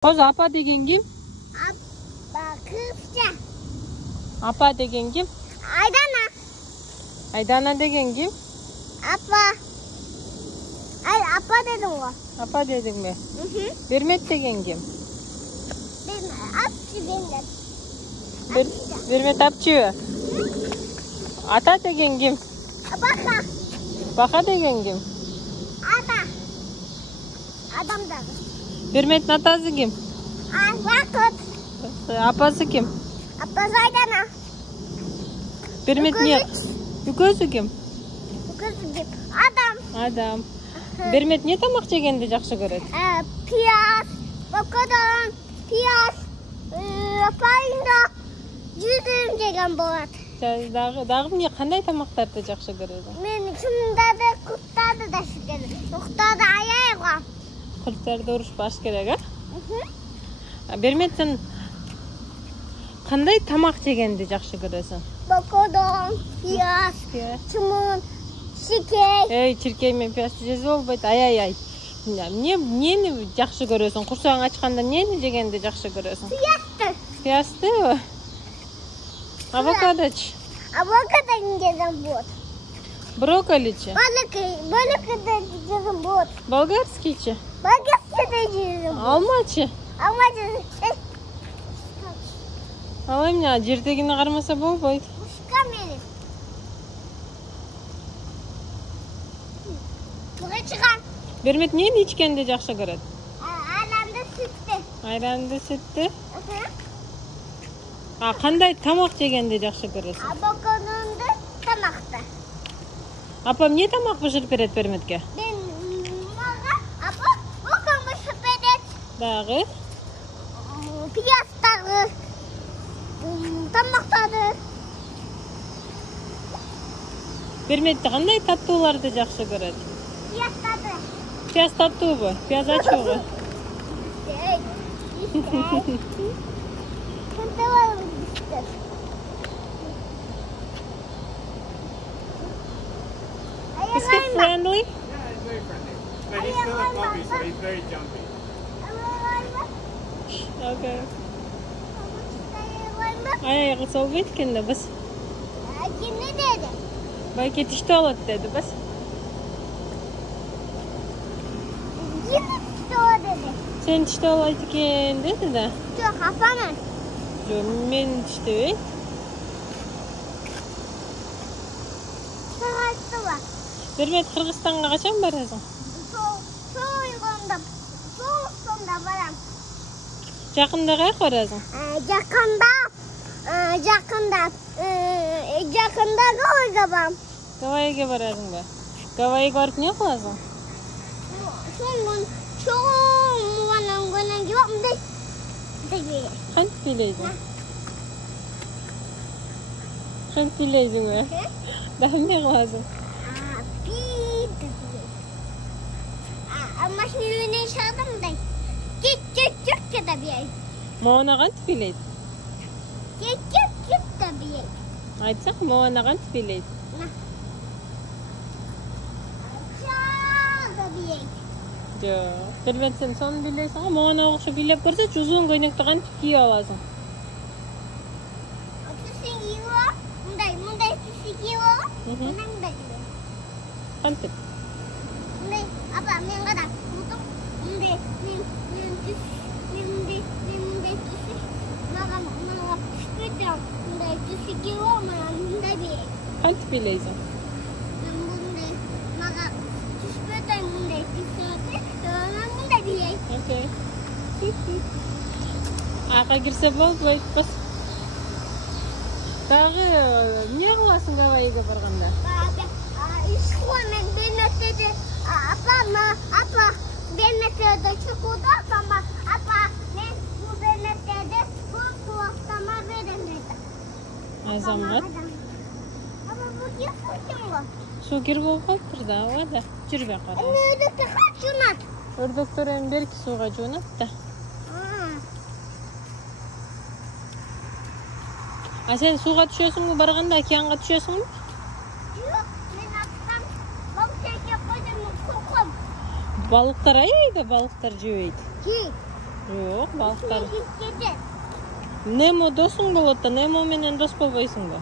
Qo'zi apa degan kim? Apa kızca. Apa degan kim? Aydana. Aydana degan kim? Apa. Ay apa dedim o. Apa dedin mi? Bermet degan kim? Benim Bermet apçı. Ata degan kim? Baka. Baka degan kim? Ada. Adam da. Bermet'in atası kim? Ay vakit. Apası kim? Apa Aydana. Bermet niye? Yüközü kim? Kızcık. Adam. Adam. Bermet niye tamak jegенди жақсы көрөт? Piyaz. Bakadan. Piyaz. Apayında. Yüzüm jegen болады. Дагы эмне кандай тамактарды жакшы көрөсүң? Мен шындады, куттарды да шүкер. Уктады аяйга. Курттарды урушпаш керек, Бермет сен кандай тамак жегенди жакшы көрөсүң? Bakadan. Piyaz. Çumun. Şikey. Чиркей менен пиязды жесе болбойт. Ай. Эмнени жакшы көрөсүң? Курсагың ачканда эмнени жегенди жакшы көрөсүң? Piyazdı. Пияздыбы? Авокадочу? Avokado jegen болады. Брокколичи? Balık da jegen болады. Болгарскийчи? Balık da jegen болады. Алмачы? Ama Ал эмне жердегини кармаса болбойт. Ушка менин. Буга чыган. Бермет эмнени ичкенди жакшы көрөт? Ayranды süttü. Айранды, сүттү? Кандай тамак жегенди жакшы көрөсүң? Avokado'nda tamakta. Апам эмне тамак бышырып берет Берметке? Ben apa bukan sepeda Дагы? piyazları tamaktadı. Берметте кандай таттууларды жакшы көрөт? Piyaztadı. Пияз таттуубу? Пияз ачуубу? Is he friendly? Yeah, he's very friendly. But he's still a puppy, so he's very jumpy. Okay. Аяғы салбайт экенде біз. Ne dedi? Байке тиште алат деди біз. Yine o dedi. Сен тиште алат экен деди да. Çok apamın. Жок, мен тиштебейт. Sağaçtı var. Бермет Кыргызстанга качан барасың? Soğuyğunda. Soğukta varam. Жакында каяка барасың? Yakında Gavay'a babam. Гавайиге барасың ба? Гавайиге барып эмне кыласың? Çoğun muğanın gibi mi? Кантип бийлейсиң? Кантип бийлейсиң ба? Дагы эмне кыласың? Ama şimdi ne çaldım da. Çık tabii. Моона кантип бийлейт? Çık tabii. Айтсак, Моона кантип бийлейт? Tabii. Жок. Бермет сен сону бийлейсиң го, Моона окшоп бийлеп көрсөчү, узун көйнөктү кантип кийип аласың? Tüsü yiyor. Bunday tüsü yiyor. Bunday yiyor. Кантип? Bunday apa men kadar tutup bunday tüsü. Mağam tüsü bunday tüsü yiyor ama bunday bir. Кантип бийлейсиң? Bunday mağam tüsü bunday tüsü. Bunday bir. Окей. Ага кирсе болбойт біз. Дагы эмне кыласың Гавайиге барганда? İşkomen denetede apa denetede çıkıda ama apa ben bu denetede bu kuaklama veremedi. Азамат. Ama bu yapıyor mu? Суу кир болуп калыптыр да, ооба да. Жүрбөй кара. Ne de kaçınat. Өрдөктөр эми берки сууга жуунат да. А сен сууга түшөсүңбү барганда, океанга түшөсүңбү? Yok ben akşam balık yapıyordum kokum. Балыктар аябайда балыктар жебейт. Ki Жок, балыктар. Кетет. Немо досуң болот да, Немо менен дос болбойсуңбу?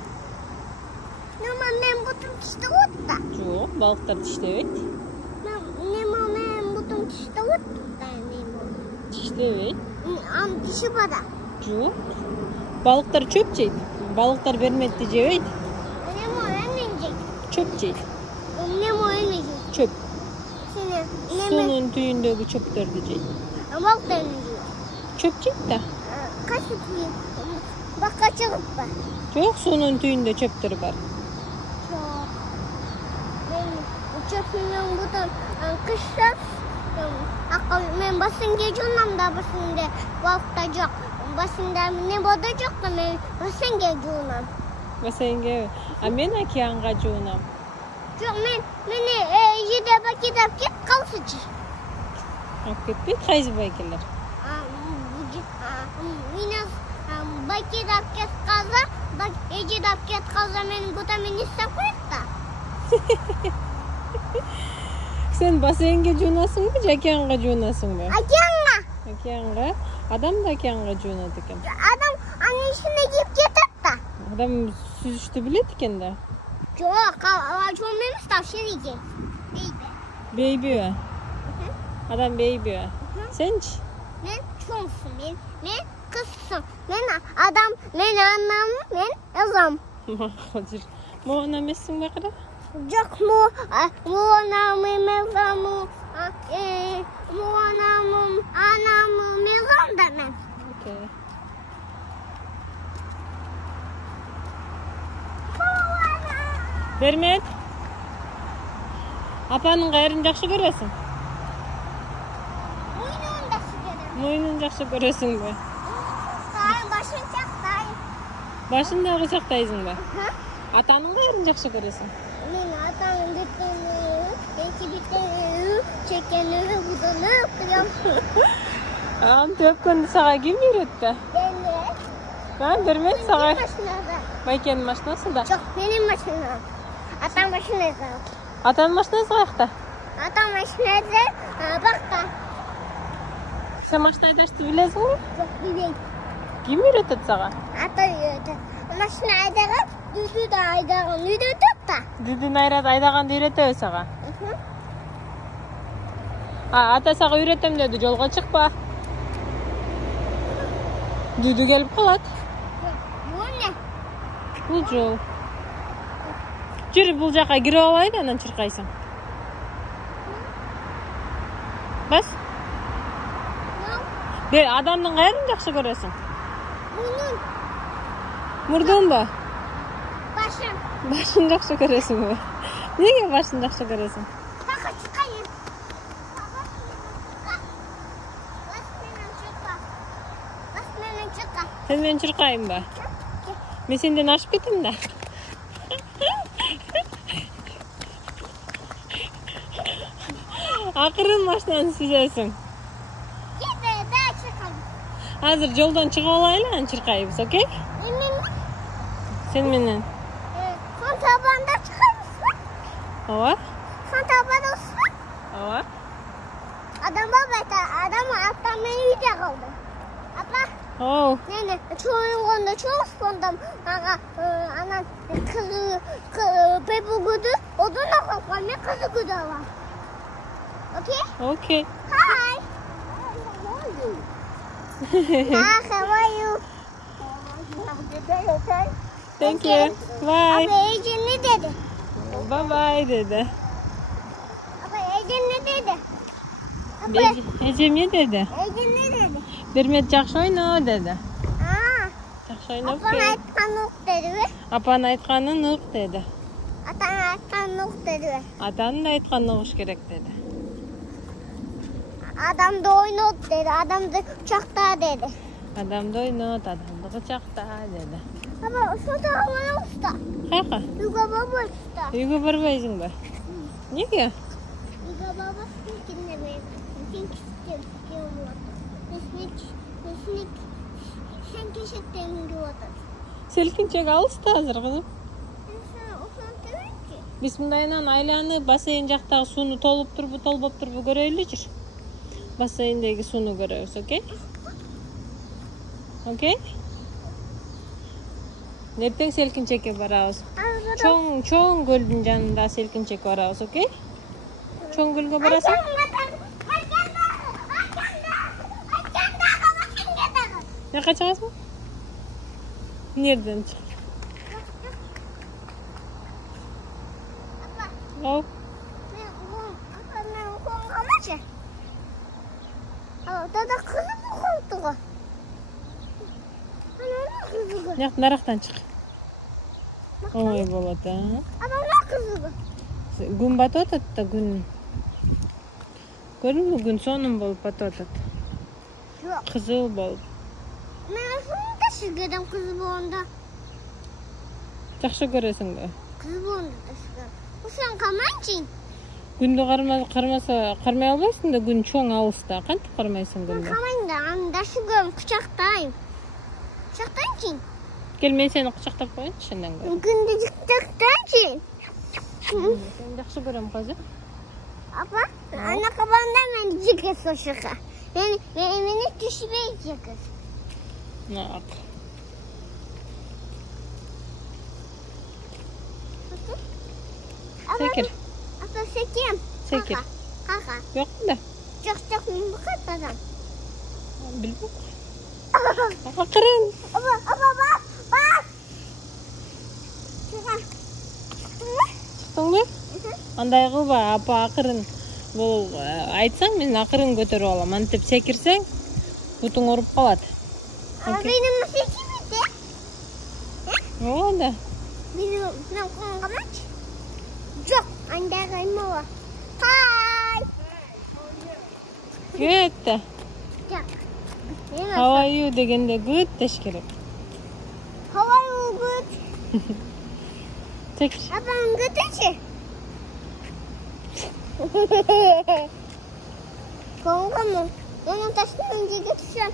Нема мен бутум тиштеп отта. Жок, балыктар тиштебейт. Нема мен бутум тиштеп отта. Тиштебейт. Ам тиши бада. Жок. Балыктар чөп жейт. Балыктар берметти жебейт. Нема мен жейт. Чөп жейт. Нема мен жейт. Чөп. Сене неме Суунун түйүндөгү чөптөрдү жейт. балыктар мен жейт. Чөп жейт да. Kaçıp baka çıkıp var. Жок, суунун түйүндө чөптөр бар. Çok. Ben uçakımın buradan kışlar. Ben basınca cunam da basınca balıkta yok. Basınca ne boda yok da ben basınca cunam. Бассейнге. А мен океанга жуунам. Yok beni jide bakıp git kalsıcı. Алып кетпейт, кайсы байкелер? Minus bakıp git kalsa, jide git kalsa ben burada beni saklayıp Сен бассейнге жуунасыңбы же океанга жуунасыңбы? Akyanla. Океанга. Адам да океанга жуунат экен. Adam anın içine giyip getirip da. Адам сүзүштү билет экен да. Yok, çoğunluğumuz tavşan yiyecek. Бейби. Адам бейби. Сенчи? Ben çoğumsun, ben kızsın. Ben adam, ben anam, ben yazam. Хожир. Моона эмессиң бакыра? Yok mu anamım, yazamım, mu anamım, anamım, yazam da ben. Окей. Бермет. Апанын кайрын жакшы көрөсүң? Muynuğun da sıcağım. Мойнун жакшы көрөсүңбү? Dayın başın çak, dayın. Башын дагы жактайсыңбы? Атанын кайрын жакшы көрөсүң? Ben atamın bütünü, belki bütünü, çekeni, budunu, kıyam. Антип өпкөндү сага ким үйрөттү? Ben de. Бермет сага. Benim başına. Байкенин машинасы да. Çok benim başına. Atam başına da. Атанын машинасы каякта? Atam başına da. Bak da. Сен машина айдашты билесиңби? Çok bileyim. Ким үйрөтөт сага? Ata yürüdü. Başına aydağı, düdü de aydağı, düdü tut da. Дүдүн айдаганды үйрөтөбү сага? Ата сага үйрөтөм деди, жолго чыкпа. Дүдү келип калат. Bu ne? Бул жол. Жүр, бул жака кирип алайын, анан чыркайсың. Бас. Yok. Адамдын кайрын жакшы көрөсүң? Bunun Мурдунбу? başın. Башын жакшы көрөсүңбү? Неге башын жакшы көрөсүң? Baka çıkayım. Bas benim çıka. Bas benim çıka. Сен менен чыркайынбы? Мен сенден ашып кетем да. Акырын машинаны сүзөсүң. Gide de çıkalım. Азыр жолдон чыгып алайлы, анан чыркайбыз, окей? Emin Сен менен. son tabanda çıkarmışsın. Ооба? Son tabanda olsun. Ооба. Adam baba adam atlamayı uyuya kaldı. Abla Оо. ne çoğun onda çok sondum. Anan kızı bebu güdü. Oduna kalkmaya kızı güdü var. Okay? Окей. Hi. How are you? Have a good day, okay? Thank you. Bye. Abi Ece ne dedi? Bye bye dedi. Abi Ece ne dedi? Abi Эжем не dedi? Ece ne dedi? Бермет жакшы ойно dedi. Жакшы ойноп Apana кел. aytkan yok dedi. Апанын айтканын ук dedi. Atan aytkan yok dedi. Атанын да айтканын угуш керек dedi. Adam da oynat dedi. Adam da uçakta dedi. Адамды ойнот, адамды кычакта dedi. Ama şu da bana usta. Каяка? Yuga baba usta. Үйгө барбайсыңбы? Неге? Yuga baba snikinde benim. Snik sen keşekten gidiyordu. Селкинчек алыста азыр кызым. Sen ufak değil ki. Биз мындайынан айланып, бассейн жактагы сууну толуп турбу, толбоп турбу көрөйлү жүр. Бассейндеги сууну көрөбүз, окей? Окей? Ертең селкинчекке барабыз. Чоң көлдүн жанында селкинчекке барабыз, окей? Чоң көлгө барасың? Жака чыгасың? Нерден чык? Ау. Дада кызы колтуга. Жак нарактан чык. Ой болот, а? Ана кызы. Күн батып атат да күн. Көрдүңбү, күн сонун болуп батып атат. Жок. Кызыл болуп. Мен ошондо шыгырым кызы болгондо. Жакшы көрөсүңбү? Кызы болгондо шыгырым. Ошон каманчы? Күндү кармай албайсың да, күн чоң алыста. Кантип кармайсың күндү? Камайм да, анда шыгырым кучактайм. Кучактайчы? Кел, мен сени кучактап коеюнчу андан көрө. Күндү кучактайчы? Сени жакшы көрөм казы. Апа, ана кабанда мен жигес ошока. Мени түшбөй жигес. Ак. Секир. Апа, секем. Секир. Кака. Жок да. Жок, мен бакатадам. Билбек. Акырын. Апа, бак. Чыктыңбы? Андай кылба, апа акырын болуп айтсаң, мен акырын көтөрүп алам. Антип секирсең, бутуң ооруп калат. Benim sekimde. Ооба да. Benim kamç. Yok, anda kayma var. Hi. Good. Yok. How are you дегенде good деш керек. How are you good? Секир. Apam good açı. Konga mı? Onun taşını önce götüreceğim.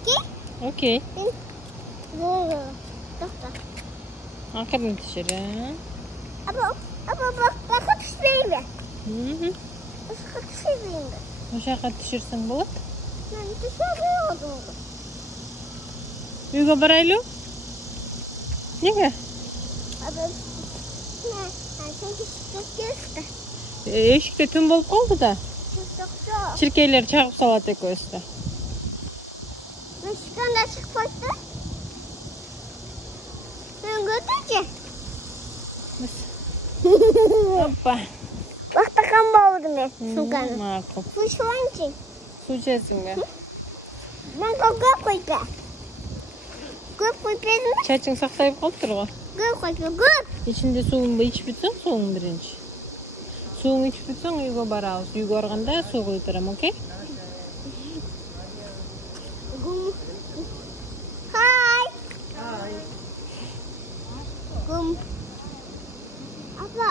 Okey? Окей. Doğru. Doktor. Акырын түшүр, а? Apa bak düşmeyeyim ben. Başka düşmeyeyim ben. Ошака түшүрсөң болот. Ben düşmeyeyim. Үйгө барайлы? Неге? Abi ne? Sen düşmeyeceksin. Эшикте түн болуп калды да. Çok. Чиркейлер чагып салат экөөбүздү. Ben çıkanda çıkmadı. Ben götüreceğim. Опа. Bak takam bağladım ben. Sukanı. Макул. Bu şu an için. Суу ичесиңби? Ben göp koyacağım. Göp koyacağım. Чачың сактайып калыптыр го. Göp koyacağım. Göp. Ичинде сууңду ичип бүтсөң, сууң биринчи. Сууңду ичип бүтсөң, үйгө барабыз. Үйгө барганда суу куюп берем, окей? Hi. Gum. Apa?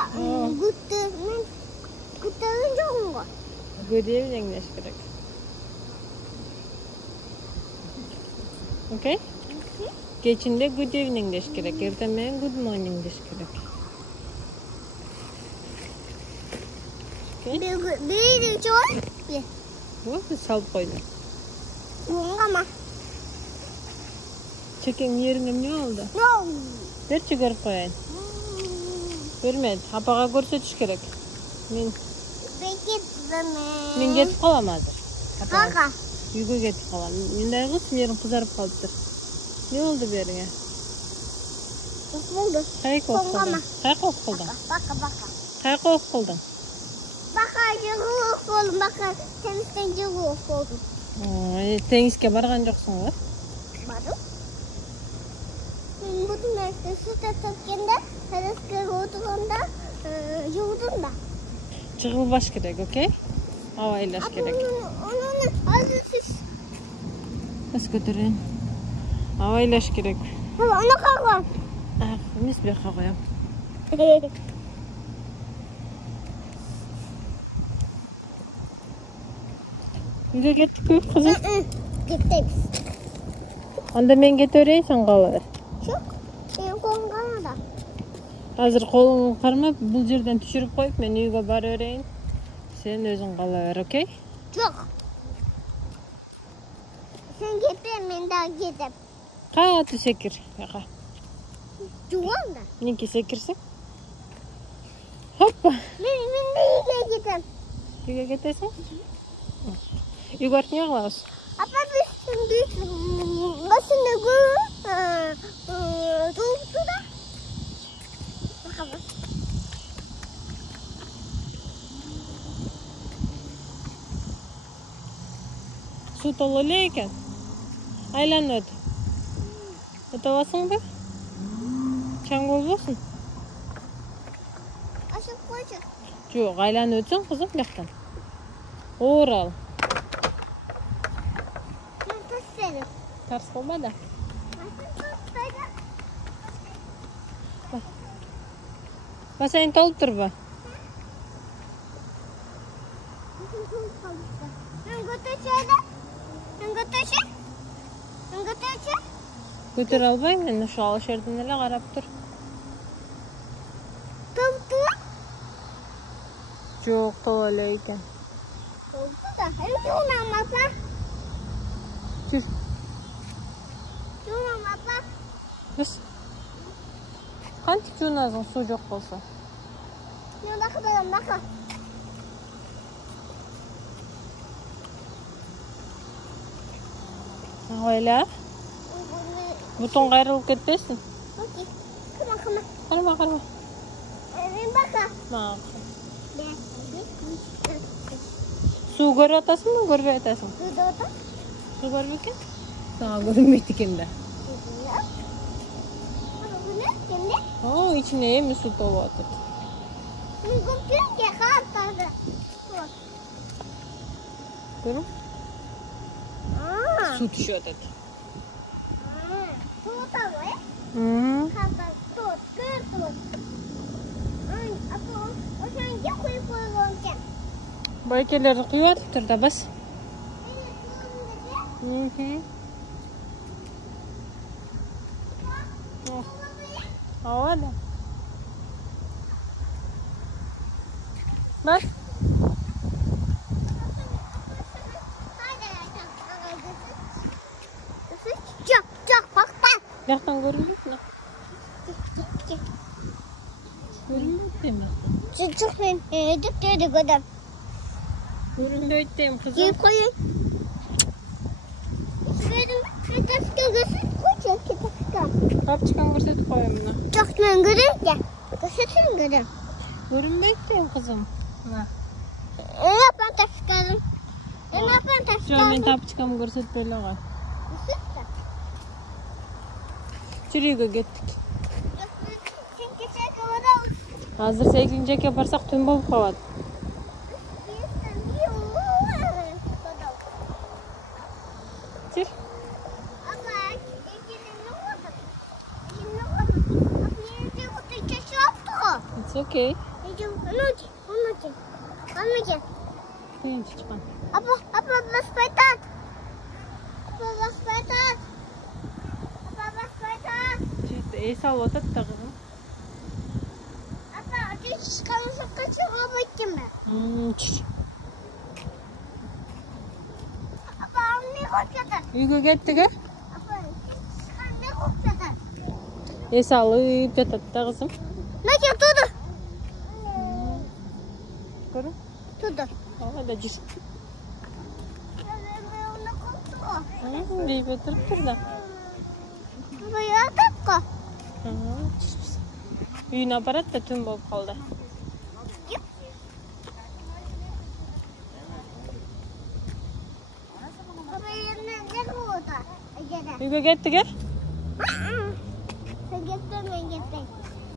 Gute. Ben gute'ın yok mu? Good evening деш керек. Окей? Кечинде good evening деш керек. Эртең менен good morning деш керек. Bir çok. Вот салып койдум. Bunga mı? Чекең ериңе эмне болду? No. Берчи көрүп коеюн. Көрмөдү. Апага көрсөтүш керек. Мен кетип калам азыр. Kaka. Үйгө кетип калам. Мындай кыз жериң кызарып калыптыр. Не болду бериңе? Buldu. Кайкы окуп Коңгама. калдың? Кайкы окуп калдың? Baka. Кайкы окуп калдың? Baka jığılık oldum. Baka temizden jığılık oldum. Теңизге барган жоксуң го? Badım. Bu tümekte su tatıkkende, tereskere oturduğunda yurdum da. Чыгылбаш керек, окей? Абайлаш керек. Onun azı siz. Бас көтөрөйүн. Абайлаш керек. Onu kalkın. Эмес бияка коем. Үйгө кеттикпи кызым? Gittik. Анда мен кете берейин, сен кала бер. Çok. Benim kolum kalmadı. Азыр колуңду кармап, бул жерден түшүрүп коюп, мен үйгө бара берейин. Сен өзүң кала бер, окей? Çok. Sen gittin, ben daha gidip. Katı sekir. Yaka. Juan da. Minki sekirsin. Hoppa. Ben de iyice gittim. Үйге кетесің? Үйге артын қылабыз. Apa biz başını doldu da. Bakalım. Су толы эле экен. Айланып өт. Өтө аласыңбы? Чаң болбосун. Aşık koyacak. Жок, айланып өтсөң кызым бияктан. Оор ал. Ben taşlarım. Тарс болба да. Бассейн толуп турбу? Көтөрө албайм мен, ошо алыш жерден эле карап тур. Жок, толо эле экен. Жүр. Біз. Кантип жуунасың суу жок болсо? Ойла. Бутун кайрылып кетпесин. Карма. Суу көрүп атасыңбы, көрбөй атасың? Суу көрбөй экен? Сага көрүнбөйт экен да. О, içine эми суу толуп атат. Көрүм? Суу түшүп атат. Байкелерди куюп атыптыр да бас. Ооба да. Бас. Бияктан көрүнбөйт мына. Көрүнбөйт дейм бияктан. Çok ben dedi kadar. Көрүнбөйт дейм кызым. Gel koyun. Benim kitapta göster koyacak kitapta. Капчыкан көрсөтүп коем мына. Çok ben göreyim ya. Göstersin göreyim. Көрүнбөйт дейм кызым. Мына. Ben taşıkarım. Ben Жок, мен taşıkarım. тапчыкамды көрсөтпөй эле кой. Жүр үйгө кеттик. Азыр сегизинчи жеке барсак түн болуп калат. Жүр. It's okay. Кыйын чычкан. Apa bas baytat. Apa bas baytat. Эс алып атат да кызым. Apa ateş kalırsa kaçırma bakayım ben. Жүр. Apa ne korkuyorsun? Үйгө кеттик, э? Apa ne korkuyorsun? Эс алып жатат да кызым. Nake tudu. Көрүң? Tudu. Ооба да жүр. Ne korkuyor? Дейбей туруптур да. Apa yatakka? Үйүнө барат да түн болуп калды. Apa yerine ne koydu? Acaba. Үйгө кеттик, э? Sen gittin ben gittim.